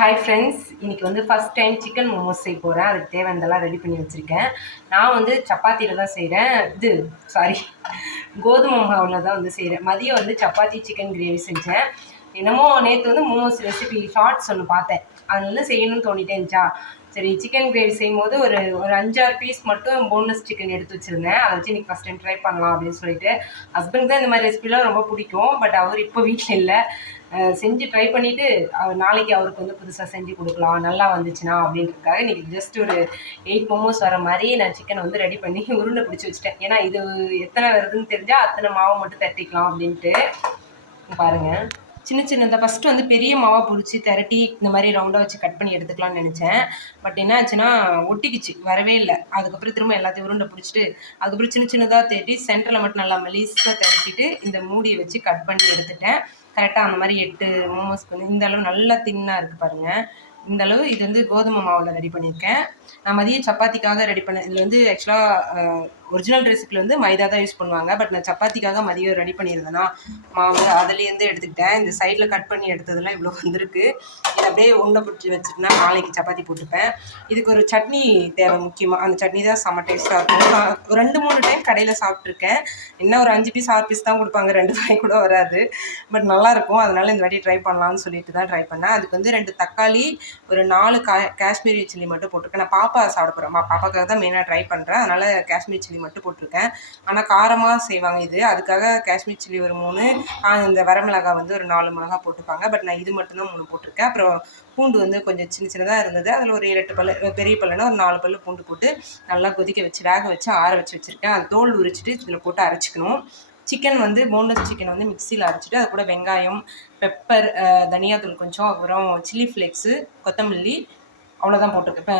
Hi friends, இன்றைக்கி வந்து first time chicken momos செய்ய போகிறேன். அதுக்கு தேவையானதெல்லாம் ரெடி பண்ணி வச்சுருக்கேன். நான் வந்து சப்பாத்தியில் தான் செய்கிறேன். கோதுமை மாவில் தான் வந்து செய்கிறேன். மதியம் வந்து சப்பாத்தி சிக்கன் கிரேவி செஞ்சேன். என்னமோ நேற்று வந்து மோமோஸ் ரெசிபி ஷார்ட்ஸ் ஒன்று பார்த்தேன். அதனால செய்யணும்னு தோணிட்டே இருந்துச்சா, சரி சிக்கன் கிரேவி செய்யும்போது ஒரு 5-6 பீஸ் மட்டும் போன்லெஸ் சிக்கன் எடுத்து வச்சுருந்தேன். அதை வச்சு இன்றைக்கி ஃபஸ்ட் டைம் ட்ரை பண்ணலாம் அப்படின்னு சொல்லிட்டு. ஹஸ்பண்ட் தான் இந்த மாதிரி ரெசிபிலாம் ரொம்ப பிடிக்கும். பட் அவர் இப்போ வீட்டில் இல்லை. செஞ்சு ட்ரை பண்ணிவிட்டு நாளைக்கு அவருக்கு வந்து புதுசாக செஞ்சு கொடுக்கலாம் நல்லா வந்துச்சுன்னா அப்படின்றதுக்காக இன்றைக்கி ஜஸ்ட் ஒரு 8 மோமோஸ் வர மாதிரி நான் சிக்கனை வந்து ரெடி பண்ணி உருண்டை பிடிச்சி வச்சுட்டேன். ஏன்னா இது எத்தனை வருதுன்னு தெரிஞ்சால் அத்தனை மாவை மட்டும் தட்டிக்கலாம் அப்படின்ட்டு. பாருங்கள், சின்ன சின்னதாக ஃபஸ்ட்டு வந்து பெரிய மாவாக பிடிச்சி திரட்டி இந்த மாதிரி ரவுண்டாக வச்சு கட் பண்ணி எடுத்துக்கலாம்னு நினச்சேன். பட் என்ன ஆச்சுன்னா ஒட்டிக்கிச்சு, வரவே இல்லை. அதுக்கப்புறம் திரும்ப எல்லாத்தையும் உருண்டை பிடிச்சிட்டு அதுக்கப்புறம் சின்ன சின்னதாக தேட்டி சென்டரில் மட்டும் நல்லா மெலிசாக திரட்டிட்டு இந்த மூடியை வச்சு கட் பண்ணி எடுத்துட்டேன். கரெக்டாக அந்த மாதிரி 8 மோமோஸ்க்கு வந்து இந்த அளவு நல்லா தின்னாக இருக்குது பாருங்கள். இந்த அளவு இது வந்து கோதுமை மாவில் ரெடி பண்ணியிருக்கேன். நான் மதியம் சப்பாத்திக்காக ரெடி பண்ணேன். இதில் வந்து ஆக்சுவலாக ஒரிஜினல் ரெசிபியில் வந்து மைதா தான் யூஸ் பண்ணுவாங்க. பட் நான் சப்பாத்திக்காக மதியம் ரெடி பண்ணியிருந்தேன்னா மாவு அதுலேருந்து எடுத்துக்கிட்டேன். இந்த சைடில் கட் பண்ணி எடுத்ததெல்லாம் இவ்வளோ வந்திருக்கு. இதை அப்படியே உருண்டை பிடிச்சி வச்சுட்டுனா நாளைக்கு சப்பாத்தி போட்டுப்பேன். இதுக்கு ஒரு சட்னி தேவை முக்கியமாக. அந்த சட்னி தான் செம்ம டேஸ்ட்டாக இருக்கும். நான் 2-3 டைம் கடையில் சாப்பிட்ருக்கேன். இன்னும் ஒரு 5 பீஸ் 6 பீஸ் தான் கொடுப்பாங்க, 2 வாய் கூட வராது. பட் நல்லாயிருக்கும். அதனால் இந்த வாட்டி ட்ரை பண்ணலான்னு சொல்லிட்டு தான் ட்ரை பண்ணேன். அதுக்கு வந்து 2 தக்காளி, ஒரு 4 காஷ்மீரி சில்லி மட்டும் போட்டிருக்கேன். நான் பாப்பா சாப்பிட போகிறேன். பாப்பாக்காக தான் மெயினாக ட்ரை பண்ணுறேன். அதனால் காஷ்மீரி சில்லி மட்டும் போட்டிருக்கேன். ஆனால் காரமாக செய்வாங்க இது. அதுக்காக காஷ்மீரி சில்லி ஒரு 3, இந்த வரமிளகாய் வந்து ஒரு 4 மிளகா போட்டுப்பாங்க. பட் நான் இது மட்டும்தான் 3 போட்டிருக்கேன். அப்புறம் பூண்டு வந்து கொஞ்சம் சின்ன சின்னதாக இருந்தது. அதில் ஒரு 7-8 பல், பெரிய பல்லுனா ஒரு 4 பல் பூண்டு போட்டு நல்லா கொதிக்க வச்சு வேக வச்சு ஆற வச்சு வச்சுருக்கேன். அது தோல் உரிச்சிட்டு இதில் போட்டு அரைச்சிக்கணும். சிக்கன் வந்து போன்லெஸ் சிக்கன் வந்து மிக்சியில் அரைச்சிட்டு அது கூட வெங்காயம், பெப்பர், தனியாத்தூள் கொஞ்சம், அப்புறம் சில்லி ஃப்ளேக்ஸு, கொத்தமல்லி, அவ்வளோதான் போட்டிருக்கேன். இப்போ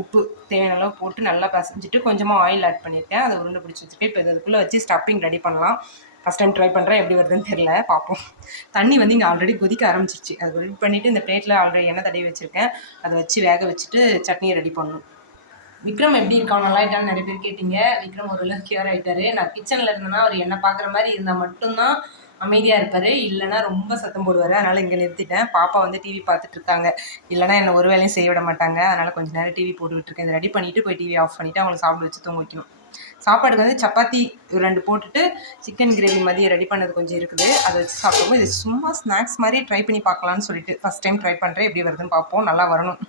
உப்பு தேவையான அளவு போட்டு நல்லா பசைஞ்சிட்டு கொஞ்சமாக ஆயில் ஆட் பண்ணியிருக்கேன். அதை உருண்டை பிடிச்சி வச்சுருக்கேன். இப்போ அதுக்குள்ளே வச்சு ஸ்டஃப்பிங் ரெடி பண்ணலாம். ஃபஸ்ட் டைம் ட்ரை பண்ணுறேன், எப்படி வருதுன்னு தெரில, பார்ப்போம். தண்ணி வந்து இங்கே ஆல்ரெடி கொதிக்க ஆரம்பிச்சிருச்சு. அதை ரெடி பண்ணிவிட்டு இந்த பிளேட்டில் ஆல்ரெடி எண்ணெய் தடவி வச்சுருக்கேன். அதை வச்சு வேக வச்சுட்டு சட்னியை ரெடி பண்ணணும். விக்ரம் எப்படி இருக்கான், நல்லா ஆகிட்டான்னு நிறைய பேர் கேட்டிங்க. விக்ரம் ஓரளவு கியூர் ஆகிட்டாரு. நான் கிச்சனில் இருந்தேன்னா அவர் என்னை பார்க்குற மாதிரி இருந்தால் மட்டும்தான் அமைதியாக இருப்பார், இல்லைனா ரொம்ப சத்தம் போடுவார். அதனால் இங்கே நிறுத்திட்டேன். பாப்பா வந்து டிவி பார்த்துட்டு இருக்காங்க. இல்லைனா என்னை ஒரு வேலையும் செய்ய விட மாட்டாங்க. அதனால் கொஞ்சம் நேரம் டிவி போட்டு விட்டுருக்கேன். இதை ரெடி பண்ணிவிட்டு போய் டிவி ஆஃப் பண்ணிவிட்டு அவங்களை சாப்பிட வச்சு தூங்க வைக்கணும். சாப்பாடுக்கு வந்து சப்பாத்தி 2 போட்டுட்டு சிக்கன் கிரேவி மதியம் ரெடி பண்ணது கொஞ்சம் இருக்குது, அதை வச்சு சாப்பிடுவோம். இது சும்மா ஸ்நாக்ஸ் மாதிரி ட்ரை பண்ணி பார்க்கலான்னு சொல்லிட்டு ஃபஸ்ட் டைம் ட்ரை பண்ணுறேன். எப்படி வருதுன்னு பார்ப்போம். நல்லா வரணும்.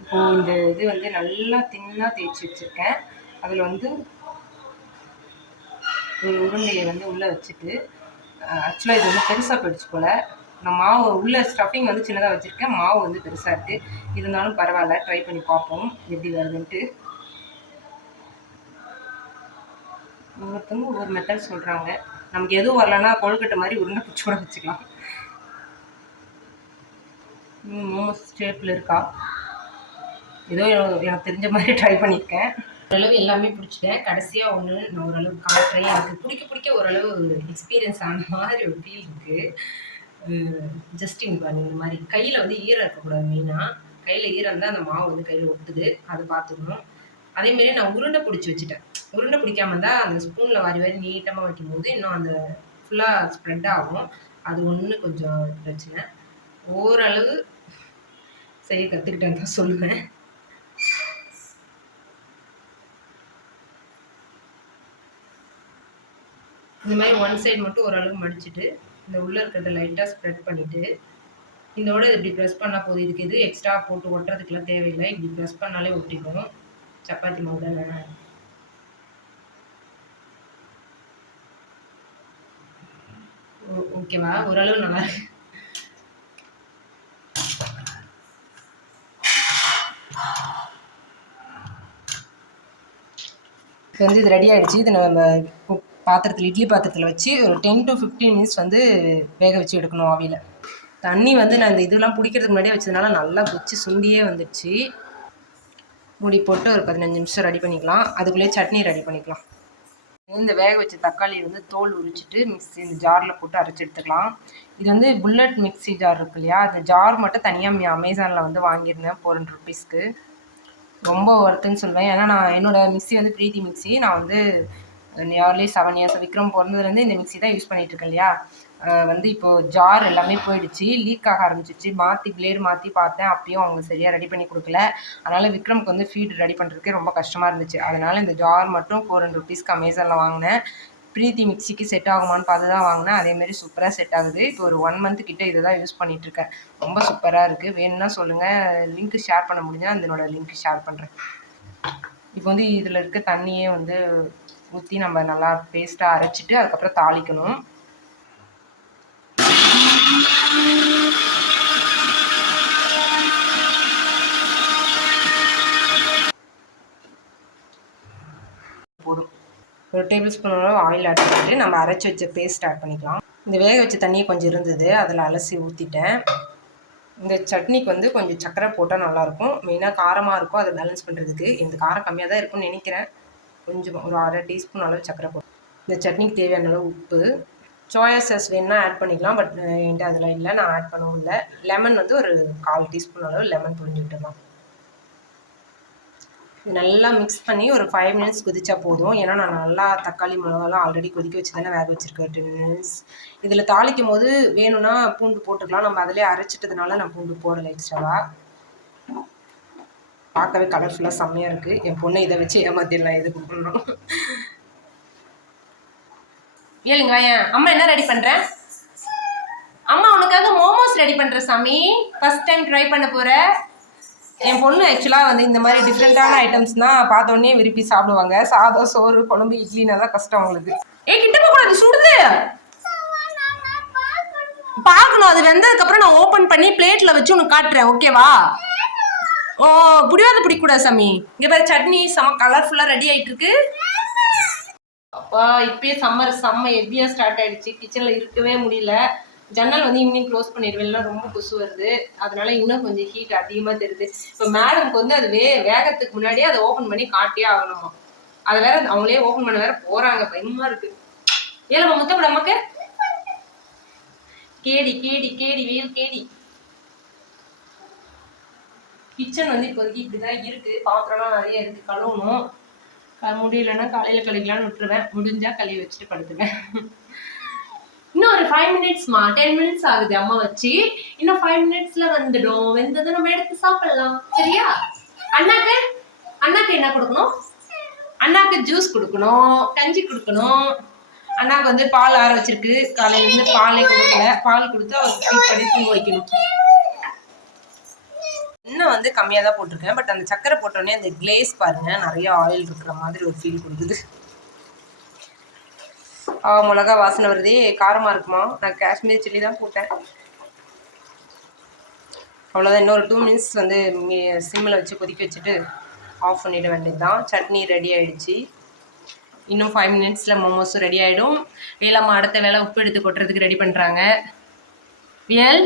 இப்போது இந்த இது வந்து நல்லா தின்னாக தேய்ச்சி வச்சுருக்கேன். அதில் வந்து ஒரு உருண்டையை வந்து உள்ளே வச்சுட்டு, ஆக்சுவலாக இது வந்து பெருசாக போயிடுச்சு போல். நான் மாவு உள்ள ஸ்டஃபிங் வந்து சின்னதாக வச்சுருக்கேன், மாவு வந்து பெருசாக இருக்குது. இருந்தாலும் பரவாயில்ல, ட்ரை பண்ணி பார்ப்போம் எப்படி வருதுன்ட்டு. ஒவ்வொருத்தவங்க ஒவ்வொரு மெத்தட் சொல்கிறாங்க. நமக்கு எதுவும் வரலன்னா கொழுக்கட்டை மாதிரி உருண்டை பிடிச்சி கூட வச்சுக்கலாம். மோமோஸ் ஷேப்பில் இருக்கா, ஏதோ எனக்கு தெரிஞ்ச மாதிரி ட்ரை பண்ணியிருக்கேன். ஓரளவு எல்லாமே பிடிச்சிட்டேன். கடைசியாக ஒன்று நான் ஓரளவு காட்டுறேன். எனக்கு பிடிக்க ஓரளவு எக்ஸ்பீரியன்ஸ் ஆன மாதிரி ஒரு ஃபீல் இருக்குது. ஜஸ்ட் இங்கே பாருங்க, இந்த மாதிரி கையில் வந்து ஈரம் இருக்கக்கூடாது. மெயினாக கையில் ஈரம் இருந்தால் அந்த மாவு வந்து கையில் ஒட்டுது, அது பார்த்துக்கணும். அதேமாரி நான் உருண்டை பிடிச்சி வச்சுட்டேன். உருண்டை பிடிக்காம இருந்தால் அந்த ஸ்பூனில் வாரி வாரி நீட்டமாக வைக்கும்போது இன்னும் அந்த ஃபுல்லாக ஸ்ப்ரெட் ஆகும். அது ஒன்று கொஞ்சம் பிரச்சனை. ஓரளவு செய்ய கற்றுக்கிட்டேன்னு தான் சொல்லுவேன். இந்த மாதிரி ஒன் சைடு மட்டும் ஓரளவு மடிச்சுட்டு இந்த உள்ளே இருக்கிறத லைட்டாக ஸ்ப்ரெட் பண்ணிவிட்டு இதோட இப்படி ப்ரெஸ் பண்ணால் போதும். இதுக்கு எது எக்ஸ்ட்ரா போட்டு ஒட்டுறதுக்குலாம் தேவையில்லை. இப்படி ப்ரெஸ் பண்ணாலே ஒட்டிக்கும். சப்பாத்தி மாவு தானே. ஓகேவா, ஓரளவு நல்லா இருக்கு. இப்போ வந்து இது ரெடி ஆகிடுச்சு. இதை நம்ம பாத்திரத்தில், இட்லி பாத்திரத்தில் வச்சு ஒரு 10 to 15 மினிட்ஸ் வந்து வேக வச்சு எடுக்கணும் ஆவியில். தண்ணி வந்து நான் இந்த இதெல்லாம் பிடிக்கிறதுக்கு முன்னாடியே வச்சதுனால நல்லா கொச்சி சுண்டியே வந்துடுச்சு. மூடி போட்டு ஒரு 15 நிமிஷம் ரெடி பண்ணிக்கலாம். அதுக்குள்ளேயே சட்னி ரெடி பண்ணிக்கலாம். இந்த வேக வச்ச தக்காளி வந்து தோல் உரிச்சிட்டு இந்த ஜாரில் போட்டு அரைச்சி எடுத்துக்கலாம். இது வந்து புல்லட் மிக்ஸி ஜார் இருக்கு இல்லையா, அந்த ஜார் மட்டும் தனியாக அமேசானில் வந்து வாங்கியிருந்தேன் 400 rupeesக்கு. ரொம்ப ஒர்த்துன்னு சொல்லுவேன். ஏன்னா நான் என்னோடய மிக்ஸி வந்து பிரீத்தி மிக்ஸி. நான் வந்து நியர்லி 7 years விக்ரம் பிறந்ததுலேருந்து இந்த மிக்ஸி தான் யூஸ் பண்ணிகிட்ருக்கேன் இல்லையா. வந்து இப்போது ஜார் எல்லாமே போயிடுச்சு, லீக் ஆக ஆரம்பிச்சிச்சு. பிளேடு மாற்றி பார்த்தேன், அப்பயும் அவங்க சரியாக ரெடி பண்ணி கொடுக்கல. அதனால் விக்ரமுக்கு வந்து ஃபீட் ரெடி பண்ணுறதுக்கே ரொம்ப கஷ்டமாக இருந்துச்சு. அதனால் இந்த ஜார் மட்டும் 400 rupeesக்கு அமேசானில் வாங்கினேன். பிரீத்தி மிக்சிக்கு செட் ஆகுமான்னு பார்த்து தான் வாங்கினேன். அதேமாரி சூப்பராக செட் ஆகுது. இப்போ ஒரு 1 month கிட்ட இதை தான் யூஸ் பண்ணிகிட்ருக்கேன். ரொம்ப சூப்பராக இருக்குது. வேணும்னா சொல்லுங்கள், லிங்க் ஷேர் பண்ண முடிஞ்சால் அதனோட லிங்க் ஷேர் பண்ணுறேன். இப்போ வந்து இதில் இருக்க தண்ணியே வந்து ஊற்றி நம்ம நல்லா பேஸ்ட்டாக அரைச்சிட்டு அதுக்கப்புறம் தாளிக்கணும். போதும். ஒரு டேபிள் ஸ்பூன் அளவு ஆயில் ஆட் பண்ணிட்டு நம்ம அரைச்சி வச்ச பேஸ்ட் ஆட் பண்ணிக்கலாம். இந்த வேக வச்ச தண்ணியை கொஞ்சம் இருந்தது, அதில் அலசி ஊற்றிட்டேன். இந்த சட்னிக்கு வந்து கொஞ்சம் சர்க்கரை போட்டால் நல்லாயிருக்கும். மெயினாக காரமாக இருக்கும், அதை பேலன்ஸ் பண்ணுறதுக்கு. இந்த காரம் கம்மியாக தான் இருக்கும்னு நினைக்கிறேன். கொஞ்சம் ஒரு 1/2 டீஸ்பூன் அளவு சர்க்கரை போட்டு, இந்த சட்னிக்கு தேவையான அளவு உப்பு, சோயா சாஸ் வேணுன்னா ஆட் பண்ணிக்கலாம். பட் என்கிட்ட அதில் இல்லை, நான் ஆட் பண்ணவும் இல்லை. லெமன் வந்து ஒரு 1/4 டீஸ்பூன் அளவு லெமன் புழிஞ்சு விட்டுடலாம். நல்லா மிக்ஸ் பண்ணி ஒரு 5 minutes கொதிச்சா போதும். ஏன்னா நான் நல்லா தக்காளி மிளகாலாம் ஆல்ரெடி கொதிக்க வச்சு தானே வேக வச்சுருக்கேன் 10 minutes. இதில் தாளிக்கும் போது வேணும்னா பூண்டு போட்டுக்கலாம். நம்ம அதிலே அரைச்சிட்டதுனால நான் பூண்டு போடலை எக்ஸ்ட்ராவாக. பார்க்கவே கலர்ஃபுல்லாக செம்மையாக இருக்குது. என் பொண்ணை இதை வச்சு ஏமாத்திடலாம், எது கொடுக்கணும். ஏழுங்க ஏன் அம்மா என்ன ரெடி பண்ணுறேன்? அம்மா உனக்காக மோமோஸ் ரெடி பண்ணுறேன் சாமி. ஃபஸ்ட் டைம் ட்ரை பண்ண போகிறேன். என் பொண்ணு ஆக்சுவலாக வந்து இந்த மாதிரி டிஃப்ரெண்ட்டான ஐட்டம்ஸ்னால் பார்த்தோன்னே விரும்பி சாப்பிடுவாங்க. சாதம், சோறு, குழம்பு, இட்லினா தான் கஷ்டம் அவங்களுக்கு. கிட்ட போகக்கூடாது, சுடுது. பார்க்கணும், அது வெந்ததுக்கப்புறம் நான் ஓப்பன் பண்ணி பிளேட்டில் வச்சு உனக்கு காட்டுறேன், ஓகேவா? ஓ புடிவாத பிடிக்கூடாது சாமி. இங்கே பாரு, சட்னி செம்ம கலர்ஃபுல்லாக ரெடி ஆகிட்டு இருக்கு. அப்பா இப்பயே சம்மர் செம்ம ஹெவியாக ஸ்டார்ட் ஆகிடுச்சு. கிச்சனில் இருக்கவே முடியல. ஜன்னல் வந்து ஈவினிங் க்ளோஸ் பண்ணிடுவேன், ரொம்ப கொசு வருது. அதனால இன்னும் கொஞ்சம் ஹீட் அதிகமாக தெரியுது. இப்போ மேடம்க்கு வந்து அது வேகத்துக்கு முன்னாடியே அதை ஓப்பன் பண்ணி காட்டியே ஆகணுமா. அதை வேற அவங்களே ஓப்பன் பண்ண வேற போகிறாங்க, பயமாக இருக்கு. ஏலம்மா முத்தப்பட அம்மாக்கு கேடி கேடி கேடி வெயில் கேடி. கிச்சன் வந்து இப்போதைக்கு இப்படிதான் இருக்கு. பாத்திரம்லாம் நிறைய இருக்கு, கழுவணும். முடியலன்னா காலையில் கழுவிக்கலான்னு விட்டுருவேன். முடிஞ்சா கழுவி வச்சுட்டு படுத்துவேன். இன்னும் ஒரு 5 minutesமா, 10 minutes ஆகுது அம்மா வச்சு. இன்னும் 5 minutesல வந்துடும். வெந்ததை நம்ம எடுத்து சாப்பிடலாம், சரியா? அண்ணாக்கு என்ன கொடுக்கணும்? அண்ணாக்கு ஜூஸ் கொடுக்கணும், கஞ்சி கொடுக்கணும். அண்ணாக்கு வந்து பால் ஆற வச்சிருக்கு. காலையில இருந்து பாலே கொடுக்கல. பால் கொடுத்து அவருக்கு ஃபீட் பண்ணி தூங்க வைக்கணும். இன்னும் வந்து கம்மியாக தான் போட்டிருக்கேன். பட் அந்த சக்கரை போட்டோடனே அந்த கிளேஸ் பாருங்க, நிறைய ஆயில் இருக்கிற மாதிரி ஒரு ஃபீல் கொடுக்குது. மிளகா வாசனை வருதே, காரமாக இருக்குமா? நான் காஷ்மீர் சில்லி தான் போட்டேன். அவ்வளோதான். இன்னொரு 2 minutes வந்து சிம்மில் வச்சு கொதிக்க வச்சுட்டு ஆஃப் பண்ணிட வேண்டியது தான். சட்னி ரெடி ஆகிடுச்சு. இன்னும் 5 minutesல மோமோஸும் ரெடி ஆகிடும். வேலாம்மா அடுத்த வேலை உப்பு எடுத்து கொட்டுறதுக்கு ரெடி பண்ணுறாங்க. வியல்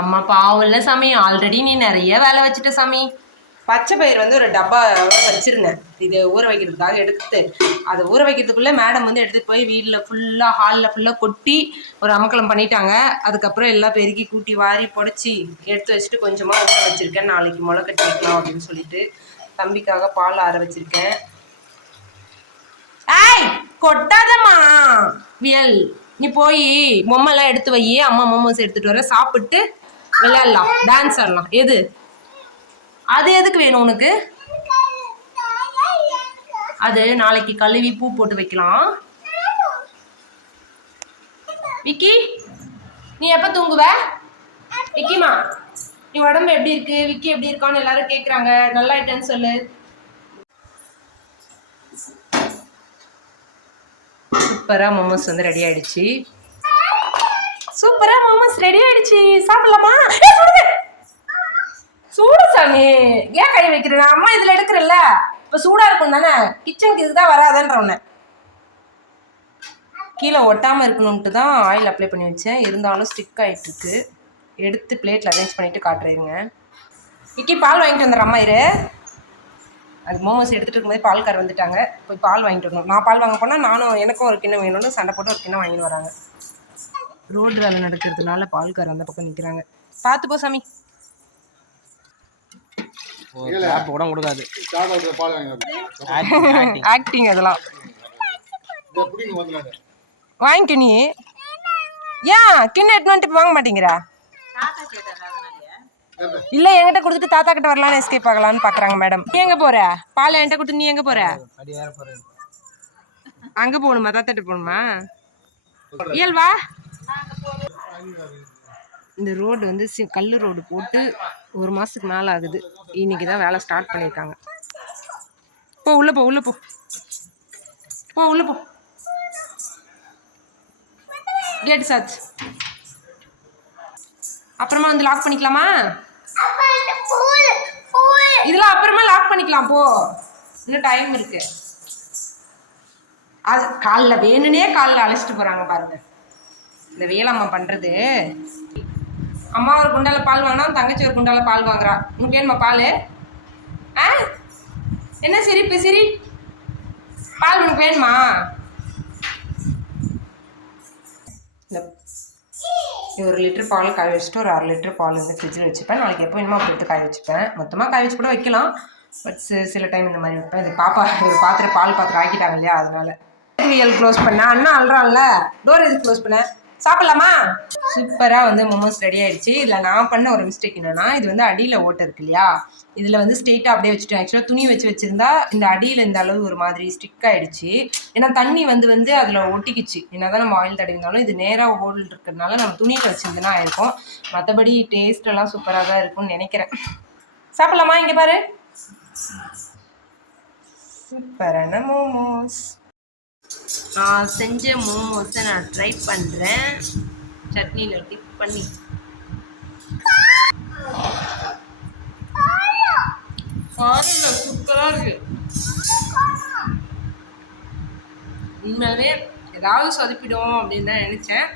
அம்மா பாவம் இல்லை சாமி, ஆல்ரெடி நீ நிறைய வேலை வச்சுட்ட சாமி. பச்சை பயிர் வந்து ஒரு டப்பா வச்சுருந்தேன், இது ஊற வைக்கிறதுக்காக எடுத்து. அதை ஊற வைக்கிறதுக்குள்ளே மேடம் வந்து எடுத்துகிட்டு போய் வீட்டில் ஃபுல்லாக ஹாலில் ஃபுல்லாக கொட்டி ஒரு அமக்கலம் பண்ணிட்டாங்க. அதுக்கப்புறம் எல்லாம் பெருக்கி கூட்டி வாரி புடச்சி எடுத்து வச்சுட்டு கொஞ்சமாக ஊற வச்சுருக்கேன். நாளைக்கு முளை கட்டி வைக்கலாம் அப்படின்னு சொல்லிட்டு தம்பிக்காக பால் ஆற வச்சுருக்கேன். ஏய் கொட்டாதம்மா வியல், நீ போய் பொம்மைலாம் எடுத்து வை. அம்மா மோமோஸ் எடுத்துகிட்டு வர, சாப்பிட்டு விளையாடலாம், டான்ஸ் ஆடலாம். எது அது எதுக்கு வேணும் உனக்கு? அது நாளைக்கு கழுவி பூ போட்டு வைக்கலாம். விக்கி நீ எப்போ தூங்குவ? விக்கிமா நீ உடம்பு எப்படி இருக்கு? விக்கி எப்படி இருக்கான்னு எல்லாரும் கேட்குறாங்க. நல்லா ஆயிட்டேன்னு சொல்லு. சூப்பராக மோமோஸ் வந்து ரெடி ஆயிடுச்சு. சூப்பராக மோமோஸ் ரெடி ஆயிடுச்சு. சாப்பிடலாமா? சூடு சாமி, ஏன் கை வைக்கிறேன்? அம்மா இதில் எடுக்கிறல்ல, இப்போ சூடாக இருக்கும் தானே. கிச்சனுக்கு இதுதான் வராதுன்ற ஒன்று. கீழே ஒட்டாமல் இருக்கணும்ட்டு தான் ஆயில் அப்ளை பண்ணி வச்சேன். இருந்தாலும் ஸ்டிக் ஆகிட்டுருக்கு. எடுத்து பிளேட்டில் அரேஞ்ச் பண்ணிவிட்டு காட்டுறேங்க. விக்கி பால் வாங்கிட்டு வந்துடுற அம்மா இரு. அது மோமோஸ் எடுத்துகிட்டு இருக்கும்போது பால்கார் வந்துட்டாங்க. போய் பால் வாங்கிட்டு வரணும். நான் பால் வாங்க போனால் நானும் எனக்கும் ஒரு கிண்ணம் வேணும்னு சண்டை போட்டு ஒரு கிண்ணம் வாங்கிட்டு வராங்க. ரோடு வேலை நடக்கிறதுனால பால்கார் அந்த பக்கம் நிற்கிறாங்க. பார்த்து போ சாமி. கொடுக்காது ஆக்டிங் அதெல்லாம் வாங்கிக்க. நீ ஏன் கிண்ண எட்டு வந்துட்டு வாங்க மாட்டேங்கிறா? இல்ல என்கிட்ட கொடுத்துட்டு தாத்தா கிட்ட வரலான்னு எஸ்கேப் ஆகலான்னு பாக்குறாங்க மேடம். நீ எங்க போற? பால் என்கிட்ட கொடுத்து நீ எங்க போற? அங்க போகணுமா? தாத்தாட்ட போகணுமா? இயல்வா இந்த ரோடு வந்து கல்லு ரோடு போட்டு 1 மாசத்துக்கு மேல ஆகுது. இன்னைக்கு தான் வேலை ஸ்டார்ட் பண்ணியிருக்காங்க. போ உள்ள போ, உள்ள போ, போ உள்ள போ. கேட் சாச்சு. அப்புறமா வந்து லாக் பண்ணிக்கலாமா? இதெல்லாம் அப்புறமா லாக் பண்ணிக்கலாம். போ, இன்னும் டைம் இருக்கு. அது காலில் வேணுனே காலில் அழைச்சிட்டு போறாங்க பாருங்க. இந்த வேலைம்மா பண்றது. அம்மா ஒரு குண்டால பால் வாங்கினா தங்கச்சி ஒரு குண்டால பால் வாங்குறா. உனக்கு வேணுமா பால்? ஆ என்ன சிரிப்பு சிரி? பால் உனக்கு வேணுமா? ஒரு லிட்டர் பால் காய வச்சுட்டு ஒரு 1/2 லிட்டர் பால் வந்து ஃப்ரிட்ஜில் வச்சுப்பேன். நாளைக்கு எப்போ வேணுமோ அப்படி எடுத்து காய வச்சுப்பேன். மொத்தமாக காய வச்சு கூட வைக்கலாம். பட் சில டைம் இந்த மாதிரி வைப்பேன். இது பாப்பா ஒரு பாத்திரம் பால் பாத்திரம் ஆக்கிட்டாங்க இல்லையா, அதனால க்ளோஸ் பண்ண. அண்ணா அல்றான்ல, டோர் எதுக்கு க்ளோஸ் பண்ண? சாப்பிடலாமா? சூப்பராக வந்து மோமோஸ் ரெடி ஆயிடுச்சு. இதில் நான் பண்ண ஒரு மிஸ்டேக் என்னன்னா, இது வந்து அடியில் ஓட்டை இருக்கு இல்லையா, இதில் வந்து ஸ்ட்ரெயிட்டாக அப்படியே வச்சுட்டேன். ஆக்சுவலாக துணி வச்சுருந்தா இந்த அடியில் இந்த அளவு ஒரு மாதிரி ஸ்டிக் ஆகிடுச்சு. ஏன்னா தண்ணி வந்து அதில் ஒட்டிக்கிச்சு. என்ன தான் நம்ம ஆயில் தடவினாலும் இது நேராக ஹோல் இருக்கிறதுனால நம்ம துணியில் வச்சுருந்தோன்னா ஆயிருக்கும். மற்றபடி டேஸ்ட் எல்லாம் சூப்பராக தான் இருக்கும்னு நினைக்கிறேன். சாப்பிடலாமா? இங்கே பாரு, சூப்பரான மோமோஸ். நான் செஞ்ச மோமோஸை நான் ட்ரை பண்ணுறேன். சட்னியில் டிப் பண்ணி சூப்பராக இருக்கு. உண்மையாகவே ஏதாவது சொதப்பிடும் அப்படின்னு தான் நினச்சேன்.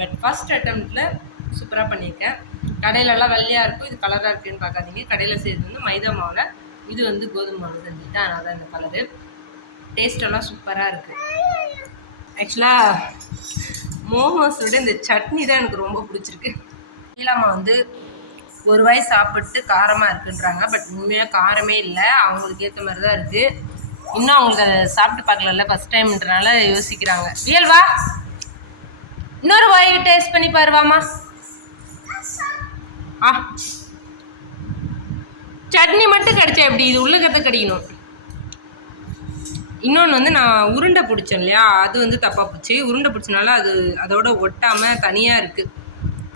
பட் ஃபர்ஸ்ட் அட்டம்ப்டில் சூப்பராக பண்ணியிருக்கேன். கடையிலலாம் வெள்ளையாக இருக்கும், இது கலராக இருக்குன்னு பார்க்காதீங்க. கடையில் செய்கிறது வந்து மைதா மாவில், இது வந்து கோதுமை மாவு செஞ்சுட்டு, அதனால தான் இந்த கலரு. டேஸ்டெல்லாம் சூப்பராக இருக்குது. ஆக்சுவலாக மோமோஸ் விட இந்த சட்னி தான் எனக்கு ரொம்ப பிடிச்சிருக்கு. இல்லாமா வந்து ஒரு வாய் சாப்பிட்டு காரமாக இருக்குன்றாங்க. பட் உண்மையாக காரமே இல்லை, அவங்களுக்கு ஏற்ற மாதிரி தான் இருக்குது. இன்னும் அவங்களுக்கு அதை சாப்பிட்டு பார்க்கல, ஃபஸ்ட் டைம்ன்றனால யோசிக்கிறாங்க. ரியல்வா இன்னொரு வாய்க்கு டேஸ்ட் பண்ணி பாருவாமா. சட்னி மட்டும் கிடைச்சா எப்படி? இது உள்ளகத்தை கிடைக்கணும். இன்னொன்று வந்து நான் உருண்டை பிடிச்சேன் இல்லையா, அது வந்து தப்பாக போச்சு. உருண்டை பிடிச்சனால அது அதோட ஒட்டாமல் தனியாக இருக்குது.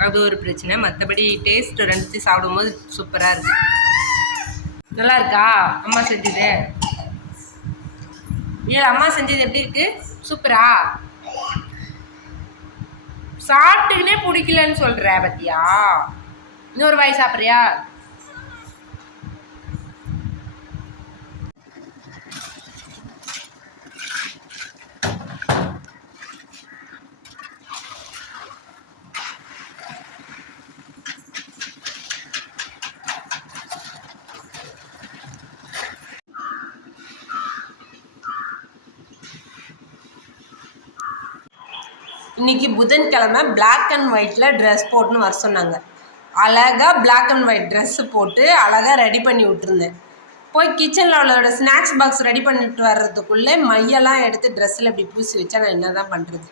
அது ஒரு பிரச்சனை. மற்றபடி டேஸ்ட் ரெண்டுத்தையும் சாப்பிடும்போது சூப்பராக இருக்குது. நல்லா இருக்கா அம்மா செஞ்சது? ஏன் அம்மா செஞ்சது எப்படி இருக்கு? சூப்பரா? சாப்பிட்டுக்கினே பிடிக்கலன்னு சொல்கிற பத்தியா? இன்னொரு வாய் சாப்பிட்றியா? இன்றைக்கி புதன்கிழமை பிளாக் அண்ட் ஒயிட்டில் ட்ரெஸ் போட்டுன்னு வர சொன்னாங்க. அழகாக பிளாக் அண்ட் ஒயிட் ட்ரெஸ்ஸு போட்டு அழகாக ரெடி பண்ணி விட்டுருந்தேன். போய் கிச்சனில் உள்ளோட ஸ்நாக்ஸ் பாக்ஸ் ரெடி பண்ணிட்டு வர்றதுக்குள்ளே மையெல்லாம் எடுத்து ட்ரெஸ்ஸில் இப்படி பூசி வச்சா நான் என்ன தான் பண்ணுறது?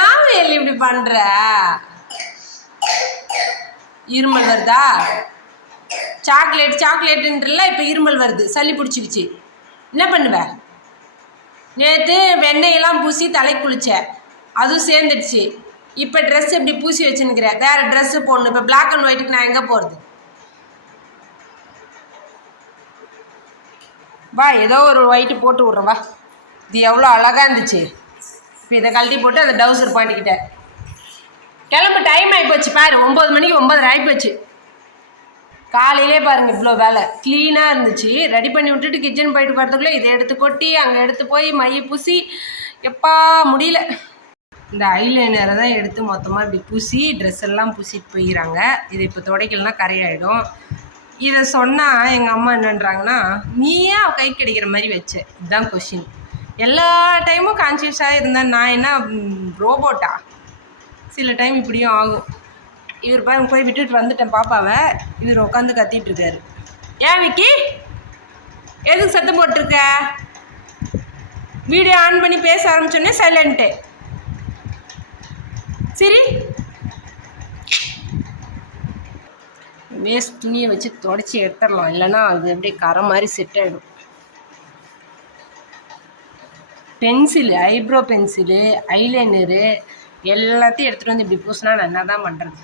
ஏன் வேலி இப்படி பண்ணுற? இருமல் வருதா? சாக்லேட்டுன்றல இப்போ இருமல் வருது, சளி பிடிச்சிக்கிச்சு. என்ன பண்ணுவேன்? நேற்று வெண்ணெயெல்லாம் பூசி தலை குளித்தேன், அதுவும் சேர்ந்துடுச்சு. இப்போ ட்ரெஸ் எப்படி பூசி வச்சுன்னுக்கிறேன், வேறு ட்ரெஸ்ஸு போடணும். இப்போ பிளாக் அண்ட் ஒயிட்டுக்கு நான் எங்கே போகிறது? வா, ஏதோ ஒரு ஒயிட்டு போட்டு விட்றேன். வா, இது எவ்வளோ அழகாக இருந்துச்சு. இப்போ இதை கழட்டி போட்டு அந்த டவுசர் பண்ணிக்கிட்டேன். கிளம்பு, டைம் ஆகிப்போச்சு பாரு. 9 மணிக்கு 9:30 ஆகிப்போச்சு. காலையிலே பாருங்கள் இவ்வளோ வேலை. க்ளீனாக இருந்துச்சு. ரெடி பண்ணி விட்டுட்டு கிச்சன் போயிட்டு போகிறதுக்குள்ளே இதை எடுத்து கொட்டி அங்கே எடுத்து போய் மைய பூசி எப்பா முடியல. இந்த ஐலைனரை தான் எடுத்து மொத்தமாக இப்படி பூசி ட்ரெஸ் எல்லாம் பூசிட்டு போயிடறாங்க. இது இப்போ துடைக்கலன்னா கரையாயிடும். இதை சொன்னால் எங்கள் அம்மா என்னன்றாங்கன்னா, நீயே அவள் கை கிடைக்கிற மாதிரி வச்ச. இதுதான் கொஷின். எல்லா டைமும் கான்சியஸாக இருந்தேன் நான் என்ன ரோபோட்டா? சில டைம் இப்படியும் ஆகும். இவர் பாருங்க, போய் விட்டுட்டு வந்துட்டேன் பாப்பாவை. இவர் உட்காந்து கத்திட்டு இருக்காரு. ஏன் விக்கி எதுக்கு சத்தம் போட்டிருக்க? வீடியோ ஆன் பண்ணி பேச ஆரம்பிச்சோன்னே சைலண்ட்டு. சரி, வேஸ்ட் துணியை வச்சு தொடச்சி எடுத்துடலாம், இல்லைன்னா அது அப்படியே கரை மாதிரி செட் ஆகிடும். பென்சிலு, ஐப்ரோ பென்சிலு, ஐலைனரு எல்லாத்தையும் எடுத்துகிட்டு வந்து இப்படி பூசினா நான் என்ன தான் பண்ணுறது?